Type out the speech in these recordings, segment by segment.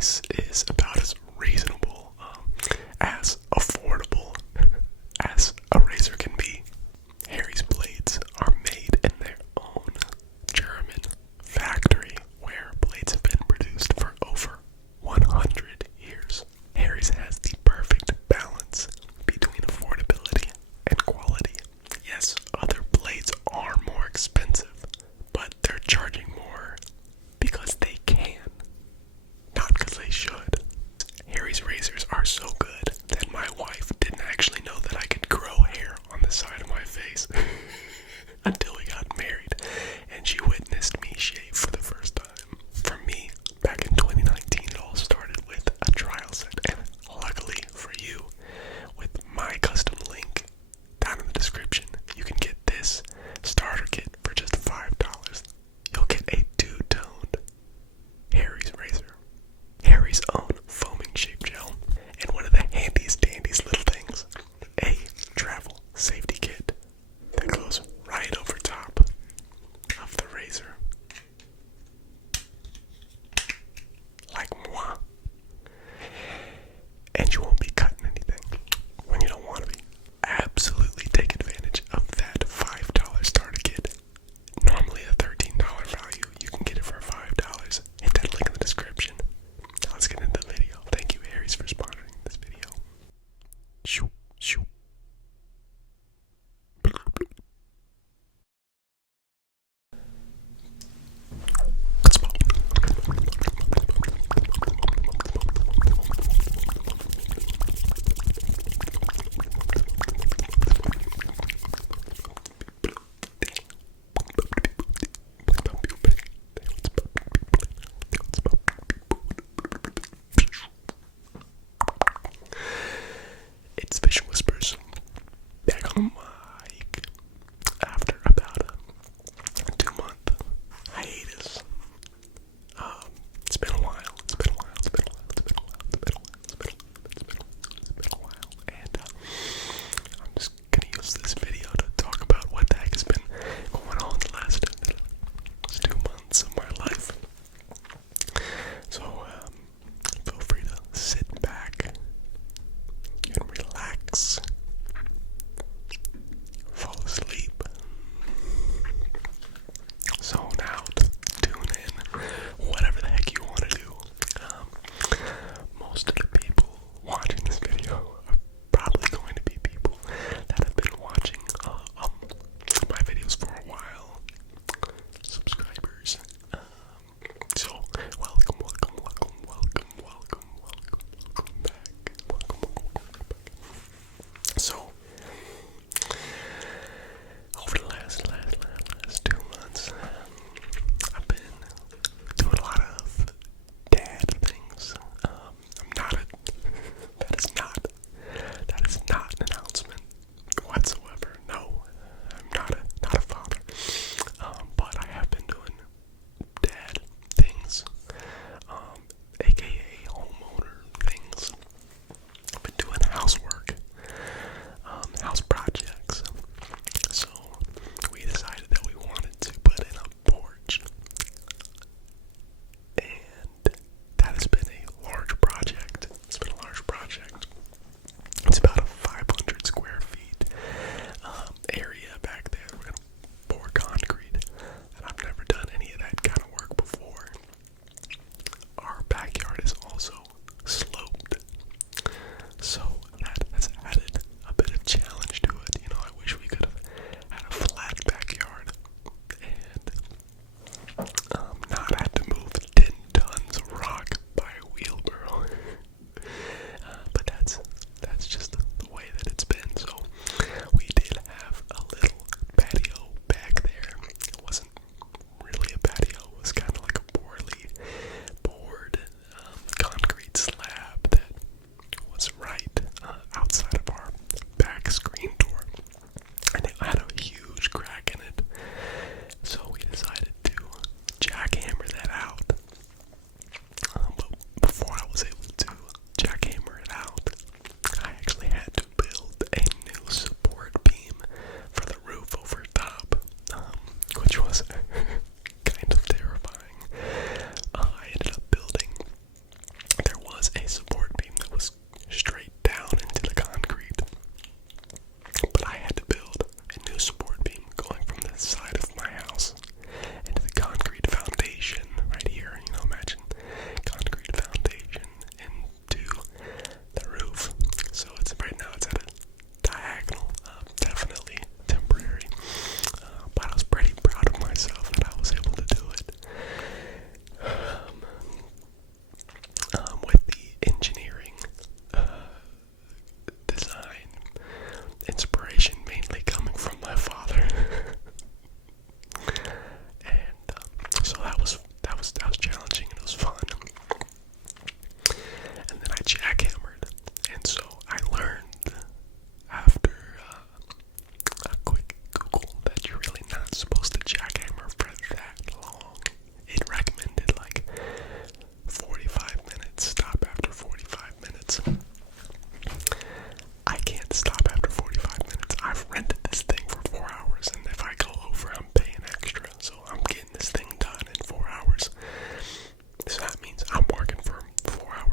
price is about as reasonable, as affordable as a razor can be. Harry's blades are made in their own German factory where blades have been produced for over 100 years. Harry's has the perfect balance between affordability and quality. Yes, other blades are more expensive, but they're charging more because they can, not because they should.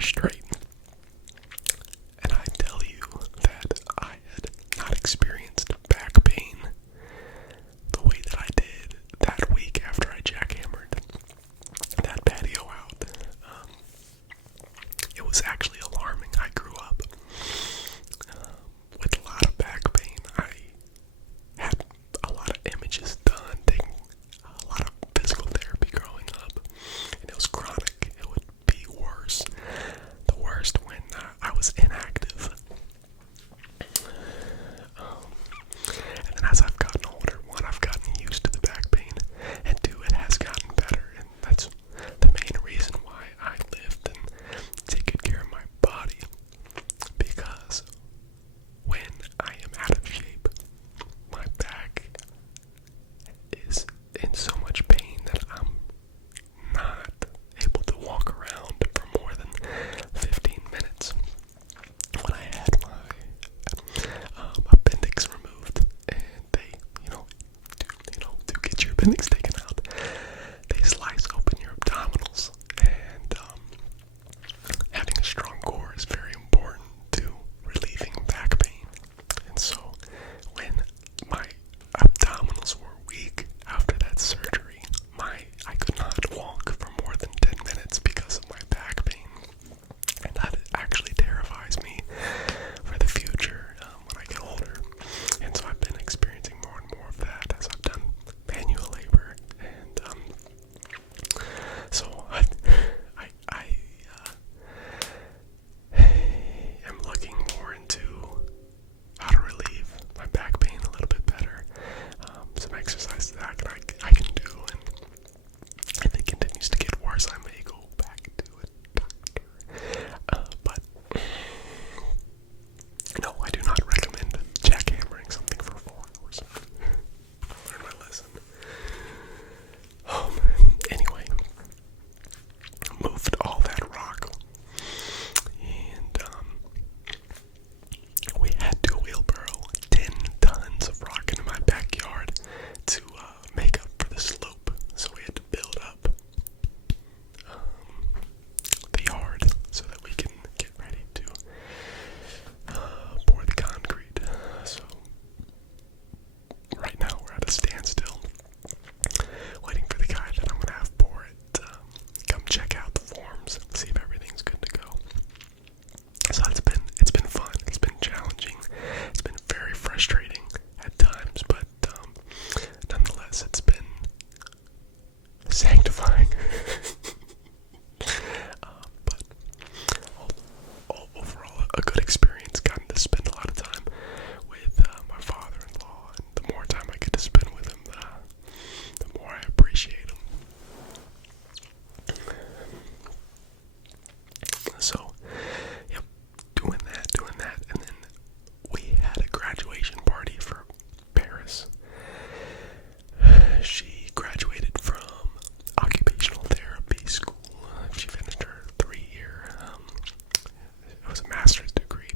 hours straight. And I tell you that I had not experienced back pain the way that I did that week after I jackhammered that patio out. It was actually alarming. I grew up with a lot of back pain. I had a lot of images done, taking a lot of physical therapy growing up, and it was chronic. It would be worse. The worst when I was inactive. And then as I've gotten older, one, I've gotten used to the back pain, and two, it has gotten better, and that's the main reason why I lived and take good care of my body, because when I am out of shape, my back is in so much pain that I'm not able to walk around for more than 15 minutes. When I had my appendix removed, and they, to get your appendix taken out, they slice open your abdominals, and having a strong core is very important to relieving back pain. And so when my abdominals were weak after that surgery, I could not walk for more than 10 minutes because of my back pain. And that actually terrifies me for the future when I get older. And so I've been experiencing more and more of that as I've done manual labor. And so I am looking more into how to relieve my back pain a little bit better. Some exercises that I can do, and if it continues to get worse, I may go back to a doctor. But no, I do not recommend jackhammering something for 4 hours. Learn my lesson. Anyway, moved all that rock, and we had to wheelbarrow 10 tons of rock into my backyard to make up for the slope. So we had to build up the yard so that we can get ready to pour the concrete. So right now we're at a standstill, waiting for the guy that I'm gonna have pour it come check out the forms, see if everything's good to go. So it's been fun, it's been challenging, it's been very frustrating at times, but nonetheless it's been sanctifying. But overall a good experience, gotten to spend a lot of time with my father-in-law, and the more time I get to spend with him, the more I appreciate him. So, yep, doing that, and then we had a graduation party for Paris. She graduated from occupational therapy school. She finished her 3-year, it was a master's degree,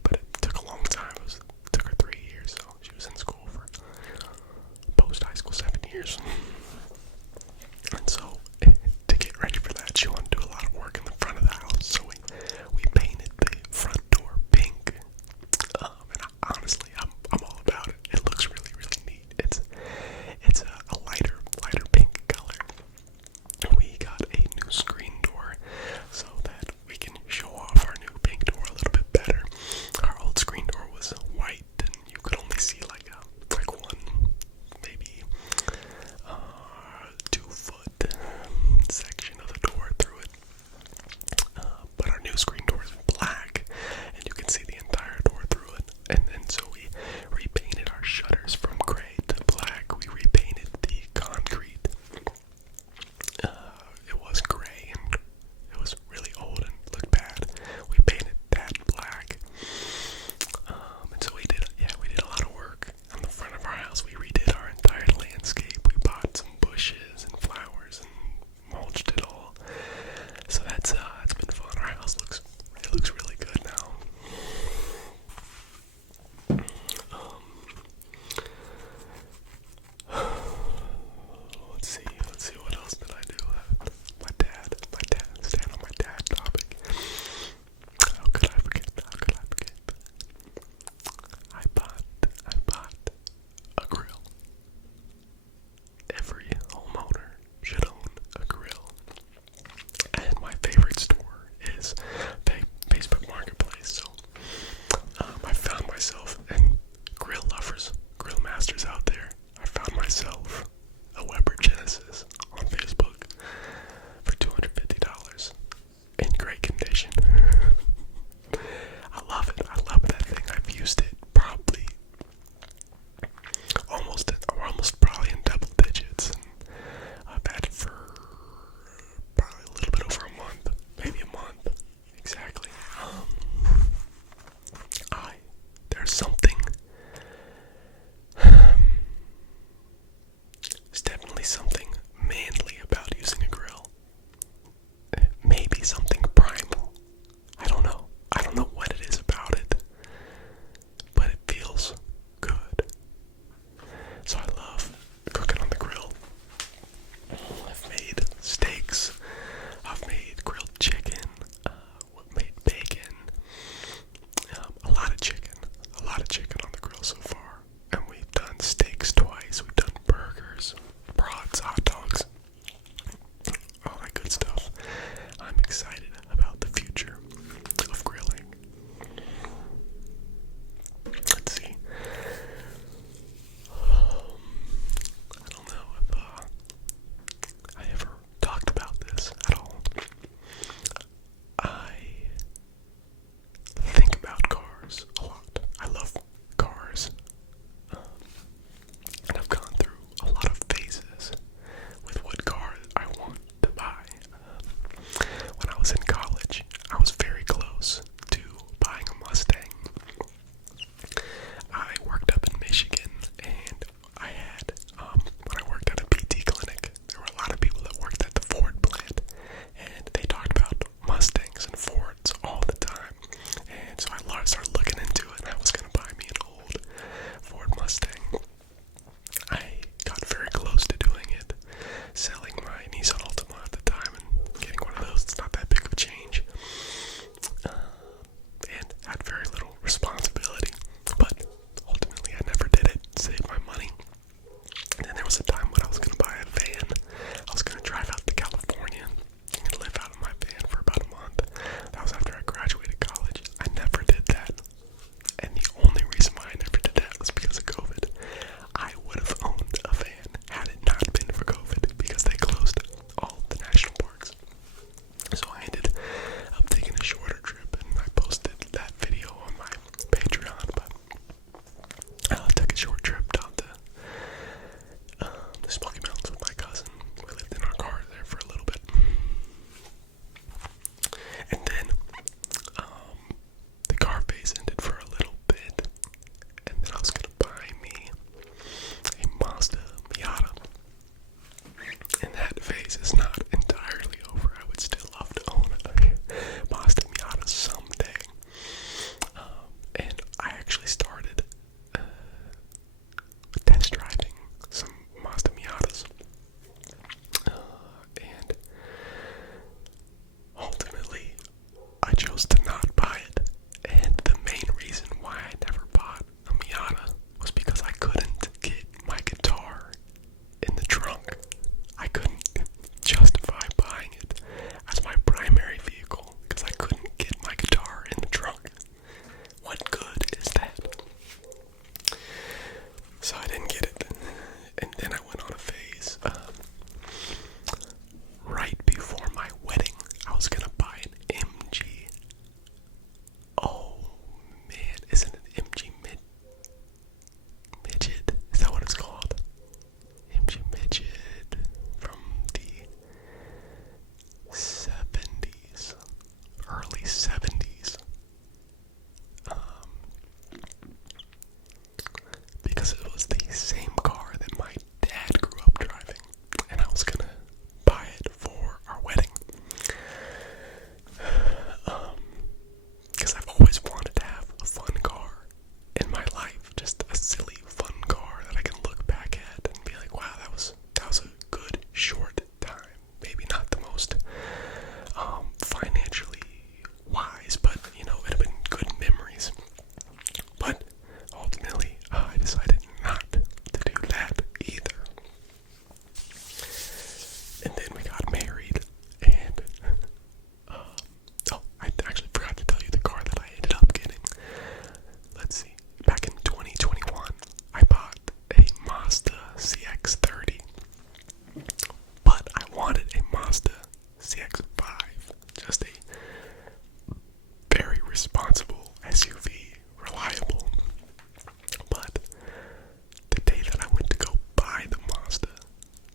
early 70s. Because it was the same car that my dad grew up driving, and I was gonna buy it for our wedding. Because I've always wanted to have a fun car in my life, just a silly, fun car that I can look back at and be like, wow, that was a good short time. Maybe not the most financially wise, but it would have been good memories. But ultimately, I decided not to do that either. And then we got married, and I actually forgot to tell you the car that I ended up getting. Let's see, back in 2021, I bought a Mazda CX-30, but I wanted a Mazda CX-5, just a very responsible SUV, reliable. But the day that I went to go buy the Mazda,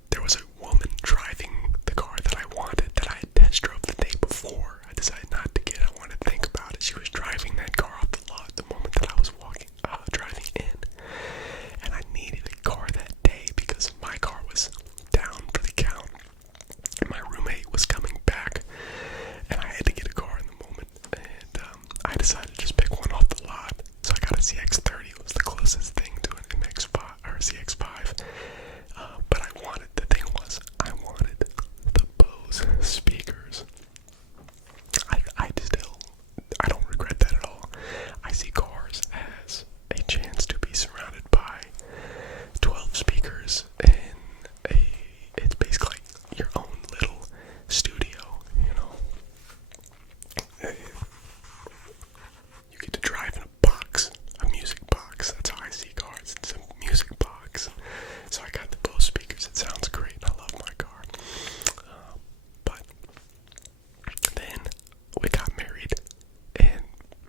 there was a woman driving the car that I wanted, that I had test drove the day before. I decided not to get it. I wanted to think about it. She was driving that car off the lot the moment that I was driving in. And I needed a car that day because my car was down for the count. And my roommate was coming back, and I had to get a car in the moment. And I decided to just pick one off the lot. So I got a CX-30. It was the closest thing to an MX-5 or a CX-5. But I wanted the Bose speakers. I don't regret that at all. I see cars as a chance to be surrounded by 12 speakers, and it's basically like your own little studio, You get to drive in a music box. That's how I see cars. It's a music box. So I got the Bose speakers. It sounds great. I love my car. But then we got married, and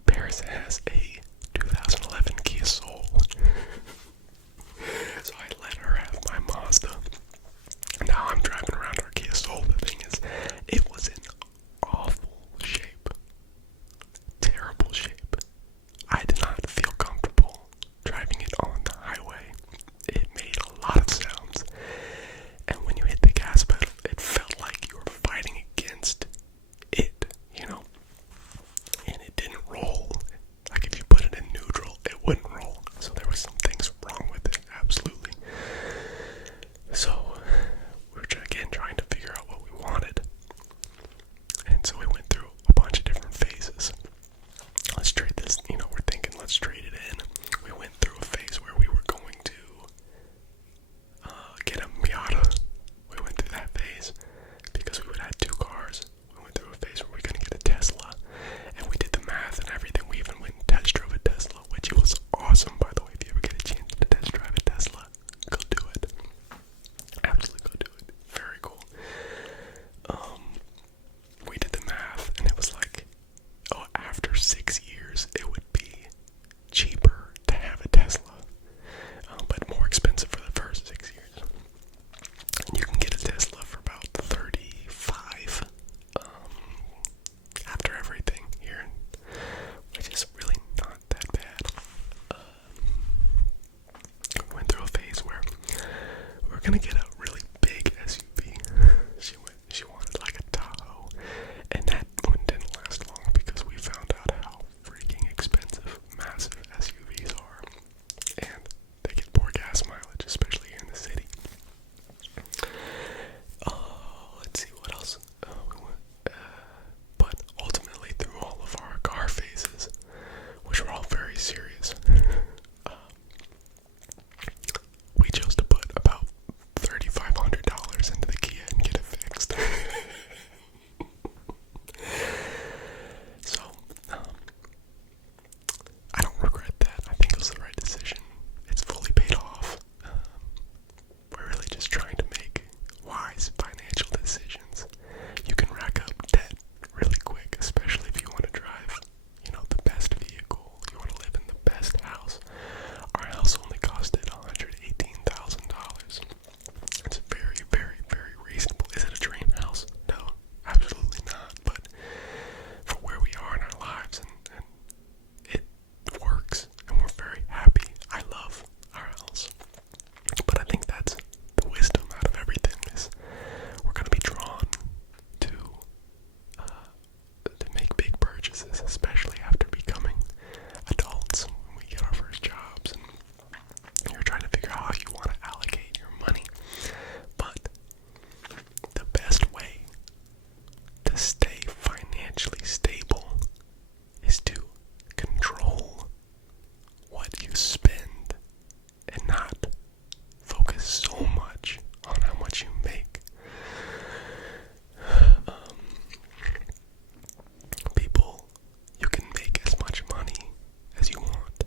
Paris has a 2011 Kia Soul. So I let her have my Mazda. Now I'm driving around our Kia Soul. The thing is, it was in awful shape. Terrible shape. I did not feel comfortable driving it on the highway. It made a lot of sounds. And when you hit the gas pedal, it felt like you were fighting against it, And it didn't roll. Like if purchases, especially after becoming adults when we get our first jobs and you're trying to figure out how you want to allocate your money. But the best way to stay financially stable is to control what you spend and not focus so much on how much you make. People, you can make as much money as you want,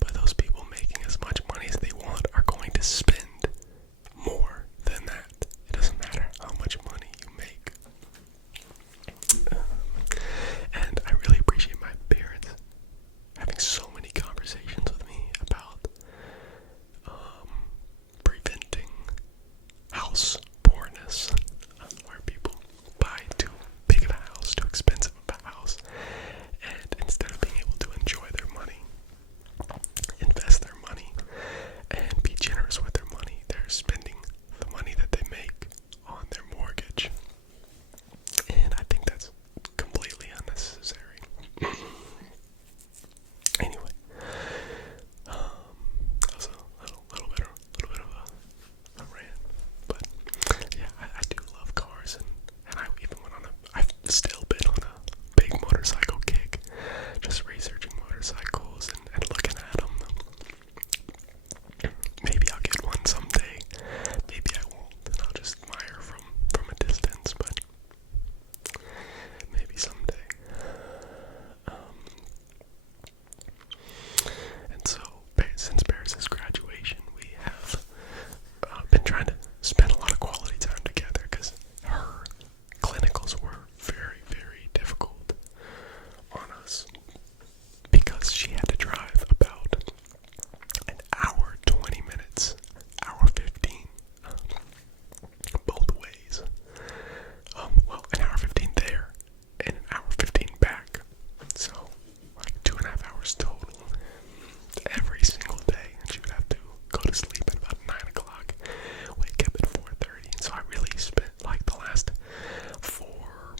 but those people making as much money as they want are going to spend more than that. It doesn't matter how much money you make. And I really appreciate my parents having so many conversations with me about preventing house poorness, where people buy too big of a house, too expensive of a house, and instead of being able to enjoy their money, invest their money, and be generous with their money, they're spending the money that they make on their mortgage. And I think that's completely unnecessary. Anyway, that was a little bit of a rant, but yeah, I do love cars, and I even I've still been on a big motorcycle kick, just researching motorcycles and looking at them. Maybe I'll get one someday, maybe I won't, and I'll just admire from a distance, but maybe someday. And so, since Paris's graduation, we have been trying to spend a lot of quality time together, because her clinicals were very, very difficult on us, because she had to drive about an hour 20 minutes, hour 15, both ways. Well, an hour 15 there and an hour 15 back, so like 2.5 hours total every single day, and she would have to go to sleep at about 9 o'clock, wake up at 4:30, and so I really spent like the last 4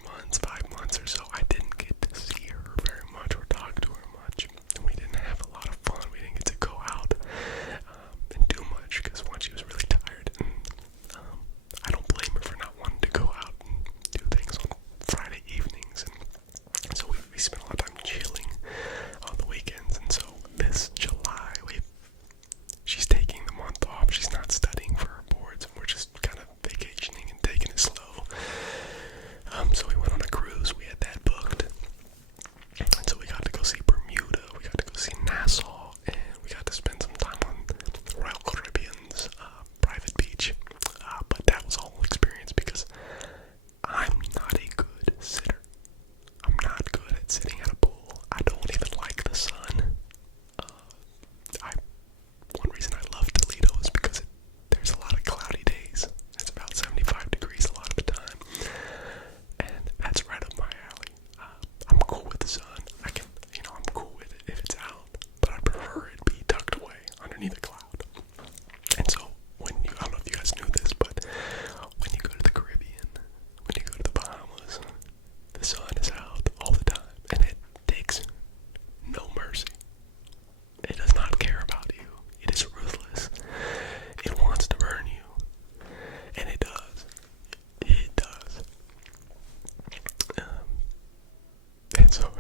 months, 5 months or so, I didn't get to see her very much or talk to her much, and we didn't have a lot of fun. We didn't get to go out and do much, because one, she was really tired, and I don't blame her for not wanting to go out and do things on Friday evenings, and so we spent a lot of time chilling on the weekends. And so this July, she's taking the month off. She's not studying for her boards, and we're just kind of vacationing and taking it slow. So we went on a cruise. We had that booked, and so we got to go see Bermuda. We got to go see Nassau, and we got to spend some time on Royal Caribbean's private beach. But that was a whole experience, because I'm not a good sitter. I'm not good at sitting at a pool. I don't even like the sun. One reason I love Toledo is because there's a lot of cloudy days. It's about 75 degrees a lot of the time, and that's right up my alley. I'm cool with the sun. I'm cool with it if it's out, but I prefer it be tucked away underneath a cloud. And so I don't know if you guys knew this, but when you go to the Caribbean, when you go to the Bahamas, the sun is out all the time, and it takes no mercy. It does not care about you. It is ruthless. It wants to burn you, and it does. It does. And so